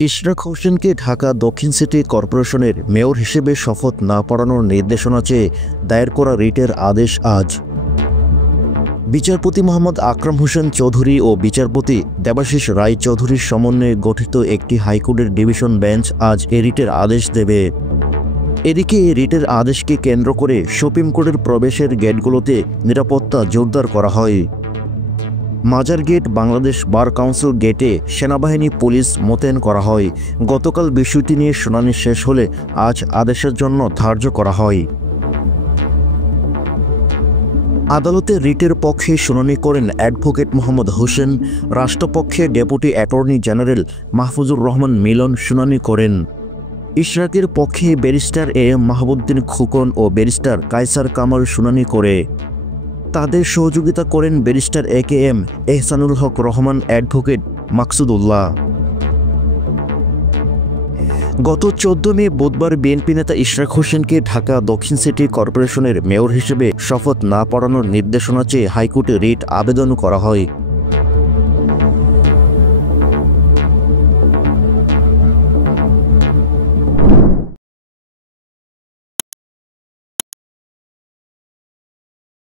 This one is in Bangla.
ইশরাক হোসেনকে ঢাকা দক্ষিণ সিটি কর্পোরেশনের মেয়র হিসেবে শপথ না পড়ানোর নির্দেশনা চেয়ে দায়ের করা রিটের আদেশ আজ। বিচারপতি মোহাম্মদ আকরাম হোসেন চৌধুরী ও বিচারপতি দেবাশিস রায় চৌধুরীর সমন্বয়ে গঠিত একটি হাইকোর্টের ডিভিশন বেঞ্চ আজ এ রিটের আদেশ দেবে। এদিকে এই রিটের আদেশকে কেন্দ্র করে সুপ্রিম কোর্টের প্রবেশের গেটগুলোতে নিরাপত্তা জোরদার করা হয়। মাজার গেট, বাংলাদেশ বার কাউন্সিল গেটে সেনাবাহিনী পুলিশ মোতায়েন করা হয়। গতকাল বিষয়টি নিয়ে শুনানি শেষ হলে আজ আদেশের জন্য ধার্য করা হয়। আদালতে রিটের পক্ষে শুনানি করেন অ্যাডভোকেট মোহাম্মদ হোসেন। রাষ্ট্রপক্ষে deputy attorney general Mahfuzur Rahman Milon শুনানি করেন। ইশরাকের পক্ষে barrister A M Mahbubuddin Khokon ও ব্যারিস্টার কায়সার কামাল শুনানি করে। তাদের সহযোগিতা করেন barrister A K M Ehsanul Haque Rahman, advocate Maksudullah. গত 14 মে বুধবার বিএনপি নেতা ইশরাক হোসেনকে ঢাকা দক্ষিণ সিটি কর্পোরেশনের মেয়র হিসেবে শপথ না পড়ানোর নির্দেশনা চেয়ে হাইকোর্টে রিট আবেদন করা হয়।